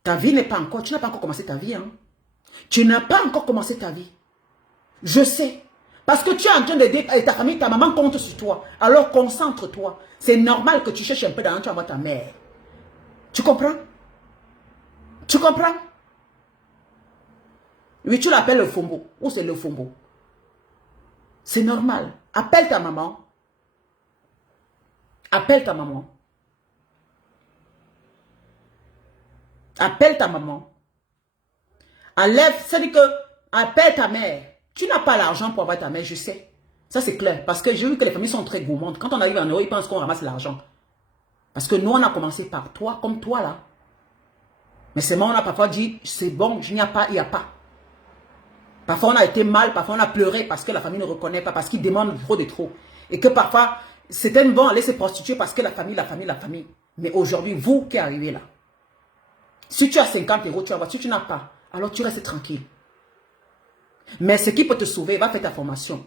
Ta vie n'est pas encore... Tu n'as pas encore commencé ta vie, hein? Tu n'as pas encore commencé ta vie. Je sais. Parce que tu es en train d'aider ta famille, ta maman compte sur toi. Alors concentre-toi. C'est normal que tu cherches un peu d'argent, tu envoies ta mère. Tu comprends? Tu comprends? Oui, tu l'appelles le Fombo. Où c'est le Fombo? C'est normal. Appelle ta maman. Appelle ta maman. Appelle ta maman. Enlève, c'est-à-dire que appelle ta mère. Tu n'as pas l'argent pour avoir ta mère, je sais. Ça, c'est clair. Parce que j'ai vu que les familles sont très gourmandes. Quand on arrive en Europe, ils pensent qu'on ramasse l'argent. Parce que nous, on a commencé par toi, comme toi, là. Mais c'est moi, on a parfois dit, c'est bon, il n'y a pas, il n'y a pas. Parfois, on a été mal, parfois, on a pleuré parce que la famille ne reconnaît pas, parce qu'ils demandent trop de trop. Et que parfois, certaines vont aller se prostituer parce que la famille. Mais aujourd'hui, vous qui arrivez là, Si tu as 50 euros, tu envoies. Si tu n'as pas, alors tu restes tranquille. Mais ce qui peut te sauver, va faire ta formation.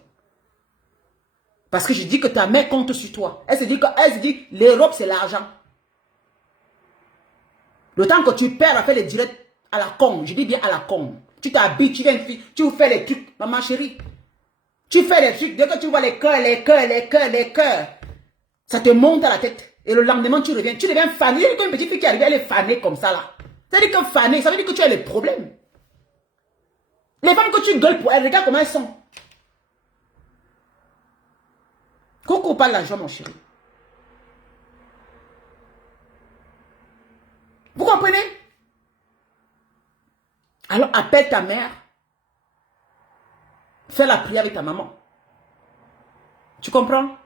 Parce que je dis que ta mère compte sur toi. Elle se dit l'Europe, c'est l'argent. Le temps que tu perds à faire les directs à la con, je dis bien à la con. Tu t'habilles, tu fais les trucs, maman chérie. Tu fais les trucs, dès que tu vois les cœurs, ça te monte à la tête. Et le lendemain, tu deviens fané. Il y a une petite fille qui arrive, elle est fanée comme ça là. Ça veut dire que fané, ça veut dire que tu as les problèmes. Les femmes que tu gueules pour elles, regarde comment elles sont. Coucou, pas l'argent, mon chéri. Vous comprenez? Alors, appelle ta mère. Fais la prière avec ta maman. Tu comprends?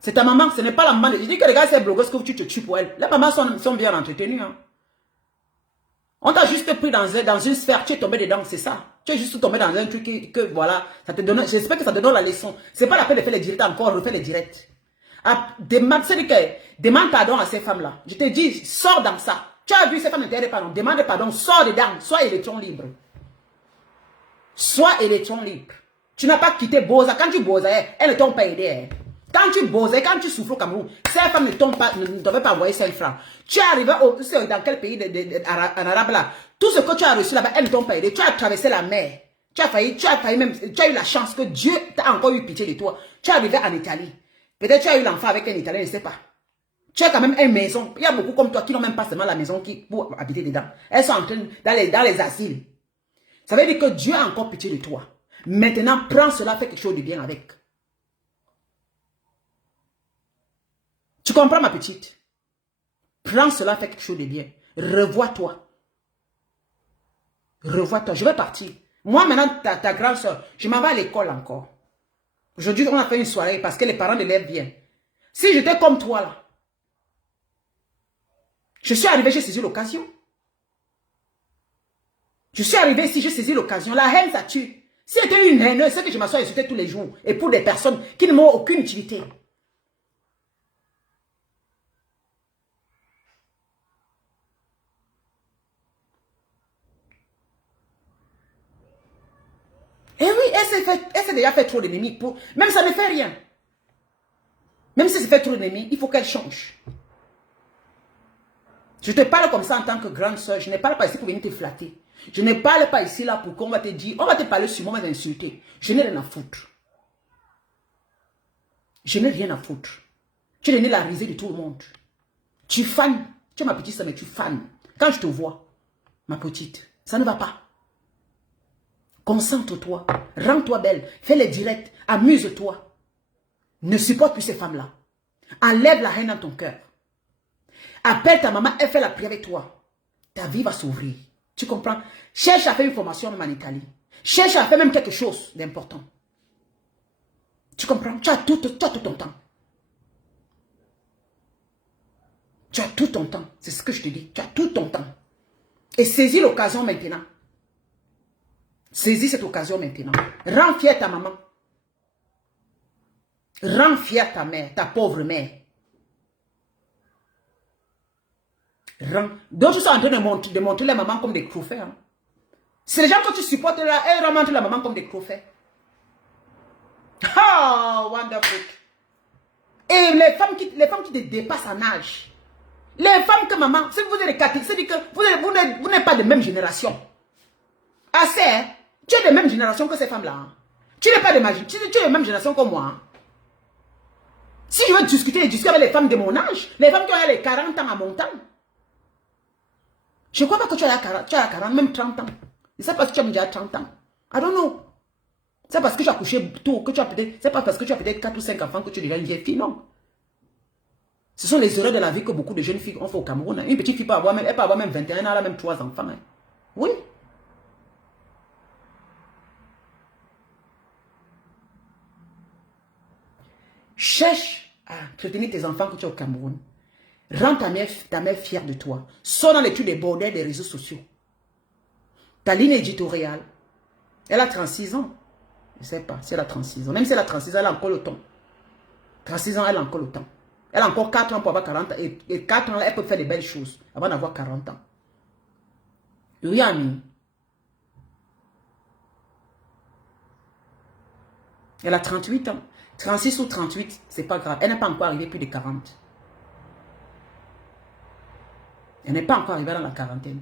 C'est ta maman, ce n'est pas la maman. Je dis que regarde ces blogueuses que tu te tues pour elles. Les mamans sont bien entretenues. Hein. On t'a juste pris dans une sphère, tu es tombé dedans, c'est ça. Tu es juste tombé dans un truc que voilà, ça te donne, j'espère que ça te donne la leçon. C'est pas la peine de faire les directs encore, refais les directs. Demande pardon à ces femmes-là. Je te dis, sors dans ça. Tu as vu ces femmes ne t'aident pas, non. Demande pardon, sors dedans, sois électron libre. Sois électron libre. Tu n'as pas quitté Boza. Quand tu bosais, elles ne t'ont pas aidé. Hein. Quand tu bosais, quand tu souffres au Cameroun, ces femmes ne t'avaient pas envoyé 5 francs. Tu es arrivé dans quel pays en arabe là? Tout ce que tu as reçu là-bas, elles ne t'ont pas aidé. Tu as traversé la mer. Tu as eu la chance que Dieu t'a encore eu pitié de toi. Tu es arrivé en Italie. Peut-être tu as eu l'enfant avec un Italien, je ne sais pas. Tu as quand même une maison. Il y a beaucoup comme toi qui n'ont même pas seulement la maison pour habiter dedans. Elles sont en train dans les asiles. Ça veut dire que Dieu a encore pitié de toi. Maintenant, prends cela, fais quelque chose de bien avec. Tu comprends, ma petite? Prends cela, fais quelque chose de bien. Revois-toi. Revois-toi. Je vais partir. Moi, maintenant, ta grande soeur, je m'en vais à l'école encore. Aujourd'hui, on a fait une soirée parce que les parents d'élèves viennent. Si j'étais comme toi, là, je suis arrivé, j'ai saisi l'occasion. Je suis arrivé ici, j'ai saisi l'occasion. La haine, ça tue. Si c'était une haine, c'est que je m'assois et insulter tous les jours. Et pour des personnes qui ne m'ont aucune utilité. Et oui, elle s'est déjà fait trop d'ennemis. Même ça ne fait rien. Même si ça fait trop d'ennemis, il faut qu'elle change. Je te parle comme ça en tant que grande soeur. Je ne parle pas ici pour venir te flatter. Je ne parle pas ici là pour qu'on va te dire, on va te parler sur moi, on va t'insulter. Je n'ai rien à foutre. Je n'ai rien à foutre. Tu es donné la risée de tout le monde. Tu fanes. Tu es ma petite soeur, mais tu fanes. Quand je te vois, ma petite, ça ne va pas. Concentre-toi. Rends-toi belle. Fais les directs. Amuse-toi. Ne supporte plus ces femmes-là. Enlève la haine dans ton cœur. Appelle ta maman, elle fait la prière avec toi. Ta vie va s'ouvrir. Tu comprends? Cherche à faire une formation même en Italie. Cherche à faire même quelque chose d'important. Tu comprends? Tu as tout ton temps. Tu as tout ton temps. C'est ce que je te dis. Tu as tout ton temps. Et saisis l'occasion maintenant. Saisis cette occasion maintenant. Rends fière ta maman. Rends fière ta mère, ta pauvre mère. D'autres sont en train de montrer la maman comme des croufets. Hein. C'est les gens que tu supportes là, elles montrent la maman comme des croufets. Oh, wonderful. Et les femmes qui te dépassent en âge. Les femmes que maman, si vous êtes catholiques, c'est-à-dire que vous n'êtes pas de même génération. Assez, hein? Tu es de même génération que ces femmes-là. Hein? Tu n'es pas de tu es de même génération que moi. Hein? Si je veux discuter avec les femmes de mon âge, les femmes qui ont les 40 ans à mon temps, je ne crois pas que tu as 40, même 30 ans. C'est parce que tu as déjà 30 ans. I don't know. C'est parce que tu as couché tôt, que tu as peut-être, c'est pas parce que tu as peut-être 4 ou 5 enfants que tu es déjà une vieille fille, non. Ce sont les erreurs de la vie que beaucoup de jeunes filles ont fait au Cameroun. Hein. Une petite fille peut avoir même 21 ans, elle a même 3 enfants. Hein. Oui. Cherche à entretenir tes enfants que tu es au Cameroun. Rends ta mère fière de toi. Sors dans l'étude des bordels des réseaux sociaux. Ta ligne éditoriale, elle a 36 ans. Je ne sais pas si elle a 36 ans. Même si elle a 36 ans, elle a encore le temps. 36 ans, elle a encore le temps. Elle a encore 4 ans pour avoir 40 ans. Et 4 ans, elle peut faire de belles choses avant d'avoir 40 ans. Oui, ami. Elle a 38 ans. 36 ou 38, c'est pas grave. Elle n'est pas encore arrivée plus de 40. Elle n'est pas encore arrivée dans la quarantaine.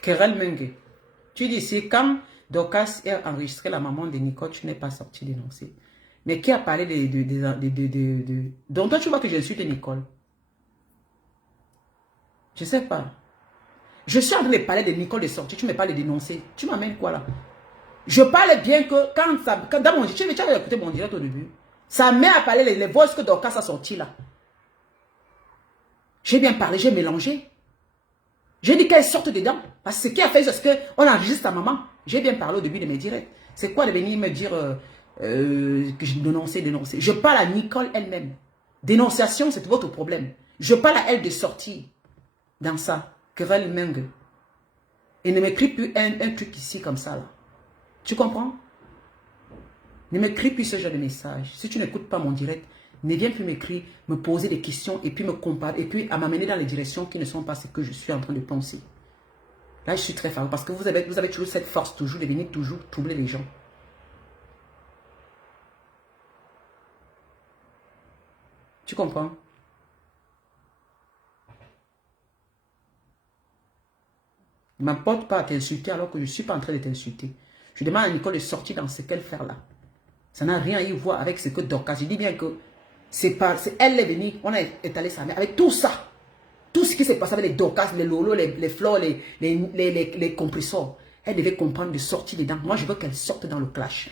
Kerel Menge. Tu dis ici, quand Dorcas a enregistré la maman de Nicole, tu n'es pas sorti dénoncer. Mais qui a parlé de... Donc toi, tu vois que j'insulte Nicole. Je sais pas. Je suis en train de parler de Nicole de sortie, tu me parles de dénoncer. Tu m'amènes quoi là? Je parle bien que quand ça... dans mon, tu as écouté mon direct au début. Sa mère a parlé les voix que Dorcas a sorti là. J'ai bien parlé, j'ai mélangé. J'ai dit qu'elle sorte dedans. Parce que ce qui a fait, c'est qu'on enregistre sa maman. J'ai bien parlé au début de mes directs. C'est quoi de venir me dire que j'ai dénoncé. Je parle à Nicole elle-même. Dénonciation, c'est votre problème. Je parle à elle de sortir dans ça. Querelle Menge. Et ne m'écris plus un truc ici comme ça là. Tu comprends? Ne m'écris plus ce genre de message. Si tu n'écoutes pas mon direct, ne viens plus m'écrire, me poser des questions et puis me comparer et puis à m'amener dans les directions qui ne sont pas ce que je suis en train de penser. Là, je suis très favorable parce que vous avez toujours cette force toujours de venir toujours troubler les gens. Tu comprends? Ne m'apporte pas à t'insulter alors que je ne suis pas en train de t'insulter. Je demande à Nicole de sortir dans ce qu'elle fait là. Ça n'a rien à y voir avec ce que Dorcas. Je dis bien que c'est elle est venue, on a étalé sa mère avec tout ça. Tout ce qui s'est passé avec les Dorcas, les Lolo, les Flores, les compresseurs. Elle devait comprendre de sortir dedans. Moi, je veux qu'elle sorte dans le clash.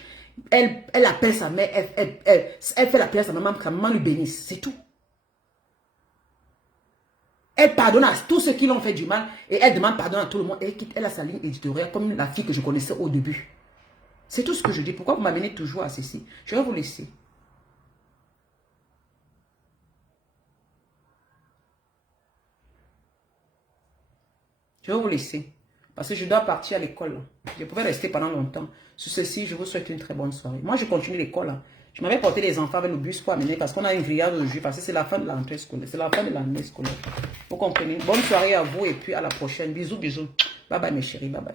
Elle appelle sa mère, elle fait la prière à sa maman lui bénisse. C'est tout. Elle pardonne à tous ceux qui l'ont fait du mal et elle demande pardon à tout le monde. Elle a sa ligne éditoriale comme la fille que je connaissais au début. C'est tout ce que je dis. Pourquoi vous m'amenez toujours à ceci? Je vais vous laisser. Je vais vous laisser. Parce que je dois partir à l'école. Je pouvais rester pendant longtemps. Sur ceci, je vous souhaite une très bonne soirée. Moi, je continue l'école. Je m'avais porté les enfants avec le bus pour amener parce qu'on a une grillade aujourd'hui. Parce que c'est la fin de la rentrée scolaire. C'est la fin de l'année scolaire. Vous comprenez? Bonne soirée à vous et puis à la prochaine. Bisous, bisous. Bye bye mes chéris. Bye bye.